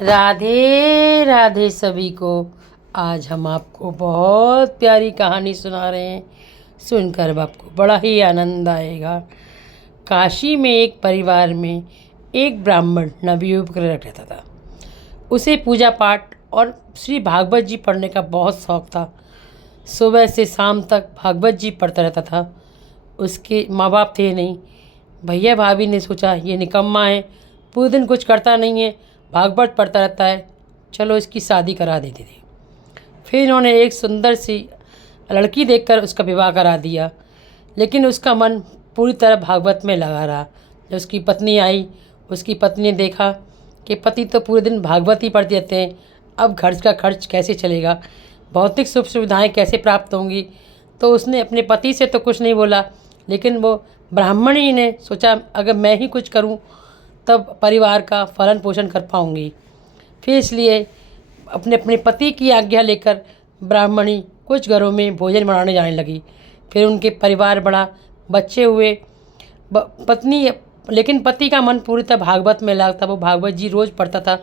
राधे राधे सभी को। आज हम आपको बहुत प्यारी कहानी सुना रहे हैं। सुनकर आपको बड़ा ही आनंद आएगा। काशी में एक परिवार में एक ब्राह्मण नवयुवक रहता था। उसे पूजा पाठ और श्री भागवत जी पढ़ने का बहुत शौक़ था। सुबह से शाम तक भागवत जी पढ़ता रहता था। उसके माँ बाप थे नहीं। भैया भाभी ने सोचा ये निकम्मा है, पूरे दिन कुछ करता नहीं है, भागवत पढ़ता रहता है, चलो इसकी शादी करा देते थे। फिर इन्होंने एक सुंदर सी लड़की देखकर उसका विवाह करा दिया, लेकिन उसका मन पूरी तरह भागवत में लगा रहा। जब उसकी पत्नी आई, उसकी पत्नी ने देखा कि पति तो पूरे दिन भागवत ही पढ़ते रहते हैं, अब घर का खर्च कैसे चलेगा, भौतिक सुख सुविधाएँ कैसे प्राप्त होंगी। तो उसने अपने पति से तो कुछ नहीं बोला, लेकिन वो ब्राह्मणी ने सोचा अगर मैं ही कुछ करूं तब परिवार का पालन पोषण कर पाऊंगी। फिर इसलिए अपने अपने पति की आज्ञा लेकर ब्राह्मणी कुछ घरों में भोजन बनाने जाने लगी। फिर उनके परिवार बढ़ा, बच्चे हुए। पत्नी लेकिन पति का मन पूरी तरह भागवत में लगा था। वो भागवत जी रोज़ पढ़ता था।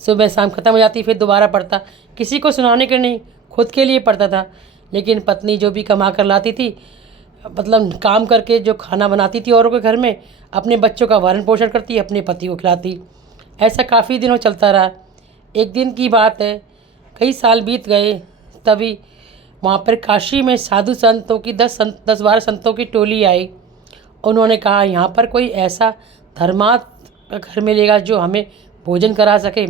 सुबह शाम ख़त्म हो जाती, फिर दोबारा पढ़ता। किसी को सुनाने के नहीं, खुद के लिए पढ़ता था। लेकिन पत्नी जो भी कमा कर लाती थी, मतलब काम करके जो खाना बनाती थी औरों के घर में, अपने बच्चों का भरण पोषण करती, अपने पति को खिलाती। ऐसा काफ़ी दिनों चलता रहा। एक दिन की बात है, कई साल बीत गए, तभी वहाँ पर काशी में साधु संतों की 10-12 संतों की टोली आई। उन्होंने कहा यहाँ पर कोई ऐसा धर्मात्मा घर मिलेगा जो हमें भोजन करा सके।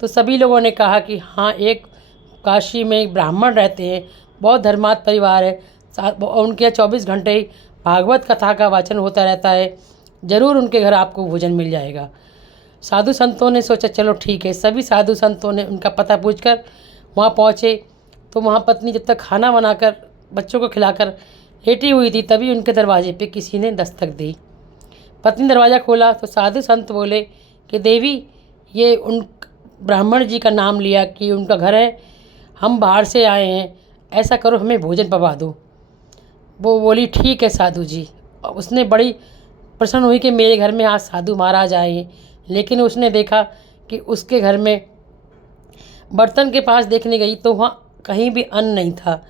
तो सभी लोगों ने कहा कि हाँ, एक काशी में एक ब्राह्मण रहते हैं, बहुत धर्मात्मा परिवार है, उनके यहाँ 24 घंटे ही भागवत कथा का वाचन होता रहता है, ज़रूर उनके घर आपको भोजन मिल जाएगा। साधु संतों ने सोचा चलो ठीक है। सभी साधु संतों ने उनका पता पूछकर वहाँ पहुँचे। तो वहाँ पत्नी जब तक खाना बनाकर बच्चों को खिलाकर लेटी हुई थी, तभी उनके दरवाजे पे किसी ने दस्तक दी। पत्नी दरवाज़ा खोला तो साधु संत बोले कि देवी, ये उन ब्राह्मण जी का नाम लिया कि उनका घर है, हम बाहर से आए हैं, ऐसा करो हमें भोजन पवा दो। वो बोली ठीक है साधु जी। उसने बड़ी प्रसन्न हुई कि मेरे घर में आज साधु महाराज आए हैं। लेकिन उसने देखा कि उसके घर में बर्तन के पास देखने गई तो वहाँ कहीं भी अन्न नहीं था।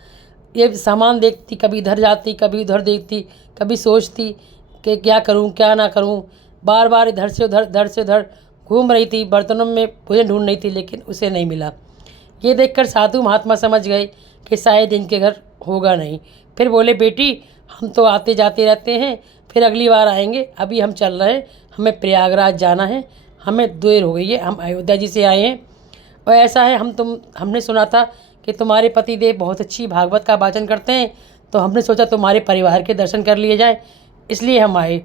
ये सामान देखती, कभी इधर जाती, कभी उधर देखती, कभी सोचती कि क्या करूं क्या ना करूं। बार बार इधर से उधर घूम रही थी, बर्तनों में भोजन ढूंढ रही थी, लेकिन उसे नहीं मिला। ये देखकर साधु महात्मा समझ गए कि शायद इनके घर होगा नहीं। फिर बोले बेटी, हम तो आते जाते रहते हैं, फिर अगली बार आएंगे, अभी हम चल रहे हैं, हमें प्रयागराज जाना है, हमें देर हो गई है, हम अयोध्या जी से आए हैं। और ऐसा है, हमने सुना था कि तुम्हारे पति देव बहुत अच्छी भागवत का वाचन करते हैं, तो हमने सोचा तुम्हारे परिवार के दर्शन कर लिए जाए, इसलिए हम आए।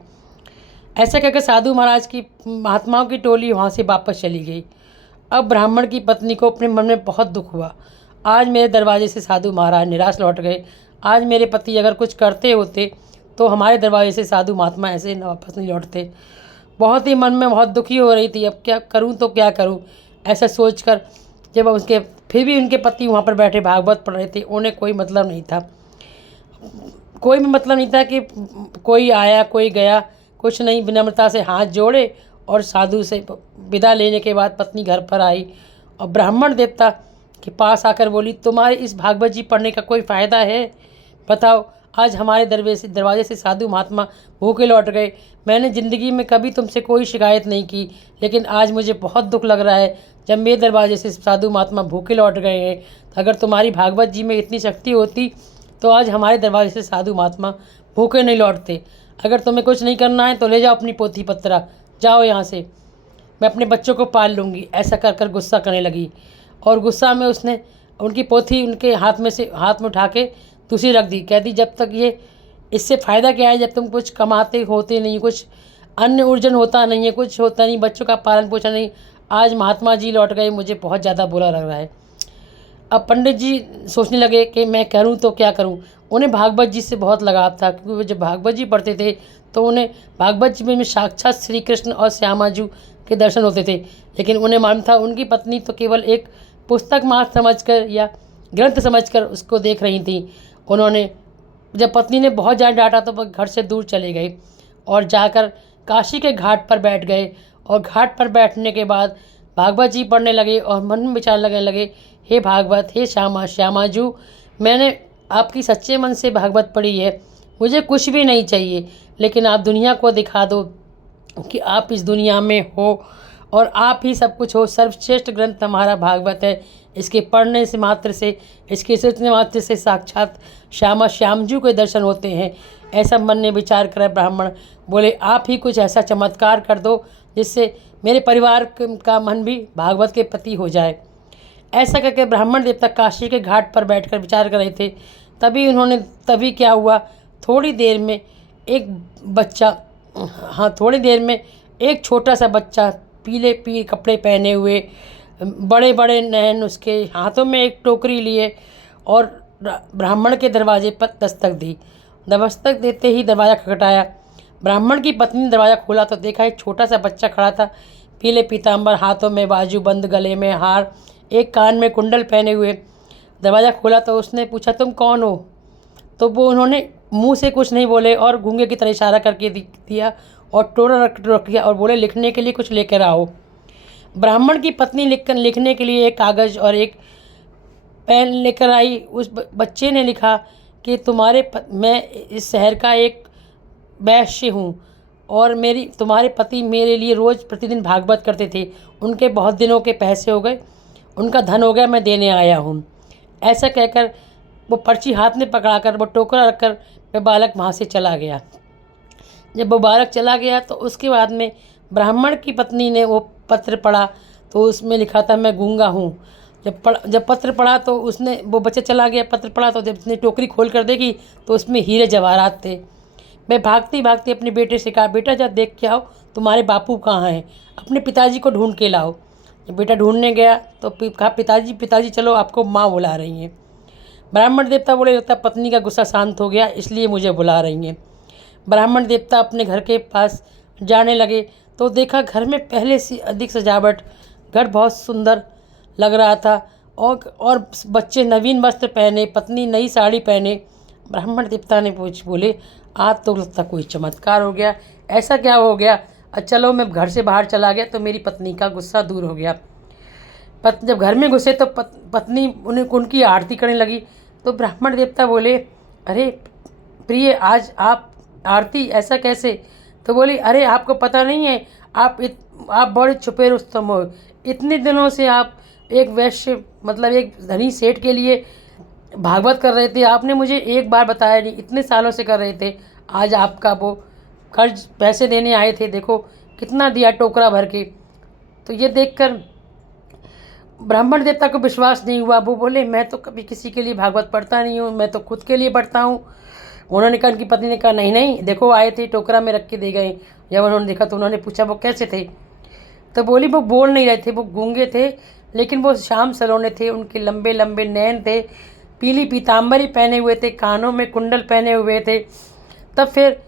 ऐसा कहकर साधु महाराज की महात्माओं की टोली वहाँ से वापस चली गई। अब ब्राह्मण की पत्नी को अपने मन में बहुत दुख हुआ। आज मेरे दरवाजे से साधु महाराज निराश लौट गए। आज मेरे पति अगर कुछ करते होते तो हमारे दरवाजे से साधु महात्मा ऐसे वापस नहीं लौटते। बहुत ही मन में बहुत दुखी हो रही थी। अब क्या करूं तो क्या करूं, ऐसा सोचकर जब उसके फिर भी उनके पति वहाँ पर बैठे भागवत पढ़ रहे थे, उन्हें कोई मतलब नहीं था। कोई भी मतलब नहीं था कि कोई आया कोई गया, कुछ नहीं। विनम्रता से हाथ जोड़े और साधु से विदा लेने के बाद पत्नी घर पर आई और ब्राह्मण देवता के पास आकर बोली, तुम्हारे इस भागवत जी पढ़ने का कोई फ़ायदा है? बताओ, आज हमारे दरवाजे से साधु महात्मा भूखे लौट गए। मैंने ज़िंदगी में कभी तुमसे कोई शिकायत नहीं की, लेकिन आज मुझे बहुत दुख लग रहा है जब मेरे दरवाजे से साधु महात्मा भूखे लौट गए हैं। अगर तुम्हारी भागवत जी में इतनी शक्ति होती तो आज हमारे दरवाजे से साधु महात्मा भूखे नहीं लौटते। अगर तुम्हें कुछ नहीं करना है तो ले जाओ अपनी पोथी पत्रा, जाओ यहाँ से, मैं अपने बच्चों को पाल लूँगी। ऐसा कर कर गुस्सा करने लगी और गुस्सा में उसने उनकी पोथी उनके हाथ में उठा के दूसरी रख दी। कहती जब तक ये, इससे फ़ायदा क्या है जब तुम कुछ कमाते होते नहीं, कुछ अन्न उर्जन होता नहीं है, कुछ होता नहीं, बच्चों का पालन पोषण नहीं। आज महात्मा जी लौट गए, मुझे बहुत ज़्यादा बुरा लग रहा है। अब पंडित जी सोचने लगे कि मैं करूं तो क्या करूं। उन्हें भागवत जी से बहुत लगाव था, क्योंकि वो जब भागवत जी पढ़ते थे तो उन्हें भागवत जी में साक्षात श्री कृष्ण और श्यामा जी के दर्शन होते थे। लेकिन उन्हें मालूम था उनकी पत्नी तो केवल एक पुस्तक मात्र समझकर या ग्रंथ समझकर उसको देख रही थी। उन्होंने जब पत्नी ने बहुत ज़्यादा डांटा तो वह घर से दूर चले गए और जाकर काशी के घाट पर बैठ गए। और घाट पर बैठने के बाद भागवत जी पढ़ने लगे और मन में विचार लगने लगे, हे भागवत, हे श्यामा, श्यामा जू, मैंने आपकी सच्चे मन से भागवत पढ़ी है, मुझे कुछ भी नहीं चाहिए, लेकिन आप दुनिया को दिखा दो कि आप इस दुनिया में हो और आप ही सब कुछ हो। सर्वश्रेष्ठ ग्रंथ हमारा भागवत है, इसके पढ़ने से मात्र से, इसके सोचने मात्र से साक्षात श्यामा श्यामजू के दर्शन होते हैं। ऐसा मन ने विचार कर ब्राह्मण बोले, आप ही कुछ ऐसा चमत्कार कर दो जिससे मेरे परिवार का मन भी भागवत के प्रति हो जाए। ऐसा करके ब्राह्मण देवता काशी के घाट पर बैठकर विचार कर रहे थे। तभी क्या हुआ, थोड़ी देर में एक छोटा सा बच्चा, पीले कपड़े पहने हुए, बड़े बड़े नैन, उसके हाथों में एक टोकरी लिए और ब्राह्मण के दरवाजे पर दस्तक दी। दस्तक देते ही दरवाज़ा खटखटाया। ब्राह्मण की पत्नी ने दरवाज़ा खोला तो देखा एक छोटा सा बच्चा खड़ा था, पीले पीताम्बर, हाथों में बाजूबंद, गले में हार, एक कान में कुंडल पहने हुए। दरवाज़ा खोला तो उसने पूछा, तुम कौन हो? तो उन्होंने मुंह से कुछ नहीं बोले और गूंगे की तरह इशारा करके दिया और टोरा रख दिया और बोले, लिखने के लिए कुछ लेकर आओ। ब्राह्मण की पत्नी लिखने के लिए एक कागज़ और एक पेन लेकर आई। उस बच्चे ने लिखा कि मैं इस शहर का एक वैश्य हूँ और तुम्हारे पति मेरे लिए रोज़ प्रतिदिन भागवत करते थे, उनके बहुत दिनों के पैसे हो गए, उनका धन हो गया, मैं देने आया हूँ। ऐसा कहकर वो पर्ची हाथ में पकड़ाकर वो टोकरा रखकर वह बालक वहाँ से चला गया। जब वो बालक चला गया तो उसके बाद में ब्राह्मण की पत्नी ने वो पत्र पढ़ा तो उसमें लिखा था, मैं गूंगा हूँ। जब पत्र पढ़ा तो वो बच्चा चला गया। पत्र पढ़ा तो जब उसने टोकरी खोल कर देखी तो उसमें हीरे जवाहरात थे। मैं भागती भागती अपने बेटे से कहा, बेटा जा देख के आओ तुम्हारे बापू कहाँ हैं, अपने पिताजी को ढूंढ के लाओ। जब बेटा ढूंढने गया तो कहा, पिताजी चलो, आपको माँ बुला रही हैं। ब्राह्मण देवता बोले, लगता पत्नी का गुस्सा शांत हो गया, इसलिए मुझे बुला रही हैं। ब्राह्मण देवता अपने घर के पास जाने लगे तो देखा घर में पहले से अधिक सजावट, घर बहुत सुंदर लग रहा था और बच्चे नवीन वस्त्र पहने, पत्नी नई साड़ी पहने। ब्राह्मण देवता ने बोले, आज तो लगता कोई चमत्कार हो गया। ऐसा क्या हो गया? चलो, मैं घर से बाहर चला गया तो मेरी पत्नी का गुस्सा दूर हो गया। जब घर में घुसे तो पत्नी उनकी आरती करने लगी तो ब्राह्मण देवता बोले, अरे प्रिय, आज आप आरती, ऐसा कैसे? तो बोली, अरे आपको पता नहीं है, आप बड़े छुपे रुस्तम हो। इतने दिनों से आप एक वैश्य, मतलब एक धनी सेठ के लिए भागवत कर रहे थे, आपने मुझे एक बार बताया नहीं, इतने सालों से कर रहे थे। आज आपका वो कर्ज पैसे देने आए थे, देखो कितना दिया, टोकरा भर के। तो ये देखकर ब्राह्मण देवता को विश्वास नहीं हुआ। वो बोले, मैं तो कभी किसी के लिए भागवत पढ़ता नहीं हूँ, मैं तो खुद के लिए पढ़ता हूँ। उन्होंने कहा, उनकी पत्नी ने कहा, नहीं नहीं, देखो आए थे, टोकरा में रख के दे गए। जब उन्होंने देखा तो उन्होंने पूछा, वो कैसे थे? तो बोली, वो बोल नहीं रहे थे, वो गूंगे थे, लेकिन वो श्याम सलोने थे, उनके लंबे लंबे नैन थे, पीली पीताम्बरी पहने हुए थे, कानों में कुंडल पहने हुए थे। तब फिर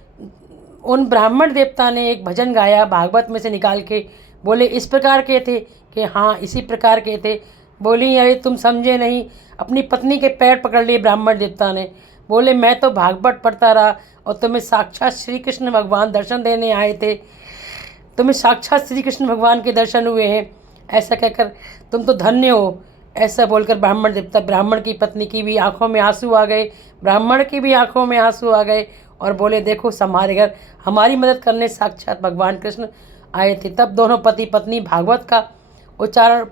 उन ब्राह्मण देवता ने एक भजन गाया भागवत में से निकाल के। बोले, इस प्रकार के थे? कि हाँ, इसी प्रकार के थे। बोली, अरे तुम समझे नहीं। अपनी पत्नी के पैर पकड़ लिए ब्राह्मण देवता ने। बोले, मैं तो भागवत पढ़ता रहा और तुम्हें साक्षात श्री कृष्ण भगवान दर्शन देने आए थे, तुम्हें साक्षात श्री कृष्ण भगवान के दर्शन हुए हैं। ऐसा कहकर तुम तो धन्य हो। ऐसा बोलकर ब्राह्मण देवता, ब्राह्मण की पत्नी की भी आंखों में आंसू आ गए, ब्राह्मण की भी आंखों में आंसू आ गए और बोले, देखो हमारे घर हमारी मदद करने साक्षात भगवान कृष्ण आए थे। तब दोनों पति पत्नी भागवत का उच्चारण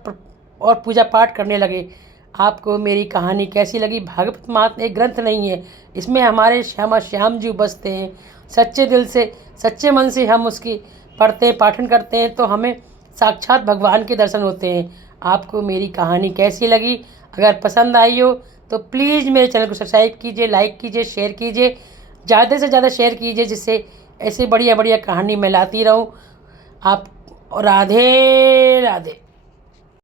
और पूजा पाठ करने लगे। आपको मेरी कहानी कैसी लगी? भागवत मात्र एक ग्रंथ नहीं है, इसमें हमारे श्यामा श्याम जी बसते हैं। सच्चे दिल से, सच्चे मन से हम उसकी पढ़ते हैं, पाठन करते हैं तो हमें साक्षात भगवान के दर्शन होते हैं। आपको मेरी कहानी कैसी लगी? अगर पसंद आई हो तो प्लीज़ मेरे चैनल को सब्सक्राइब कीजिए, लाइक कीजिए, शेयर कीजिए, ज़्यादा से ज़्यादा शेयर कीजिए, जिससे ऐसे बढ़िया बढ़िया कहानी मैं लाती रहूँ। आप राधे राधे।